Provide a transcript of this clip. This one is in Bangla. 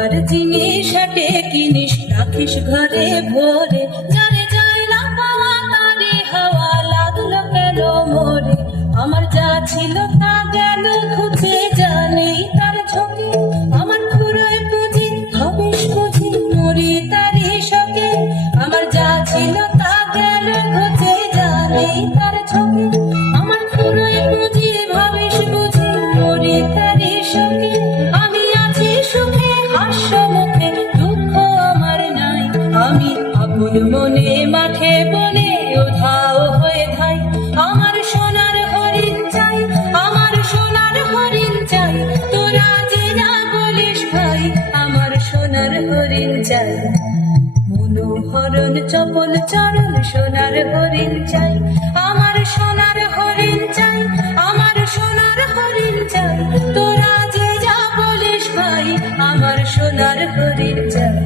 বাবার জিনিস হাটে কিনিস রাখিস ঘরে ভরে, জানে যায় না পাওয়া তারি হাওয়া লাগলো কেন মোরে। আমার যা ছিল তা গেল ঘুচে, জানেই তার ঝোঁকে আমার ফুরোয় পুঁজি হবেশ বুঝি মরি তারি শোকে। আমার যা ছিল তা গেল ঘুচে, জানেই তার ঝোঁকে আমার ফুরোয় পুঁজি হবেশ বুঝি মরি তারি শোকে। আমি আছি সুখে হাস্য মুখে, দুঃখ আমার নাই। আমি আপন মনে মাঠে বনে উধাও হয়ে ধাই। আমার সোনার হরিণ চাই, আমার সোনার হরিণ চাই, তোরা যে না বলিস ভাই আমার সোনার হরিণ চাই। মনোহরণ চপল চরণ সোনার হরিণ চাই, আমার সোনার হরিণ চাই, আমার সোনার হরিণ চাই, তোরা যে যা বলিস ভাই আমার সোনার হরিণ চাই।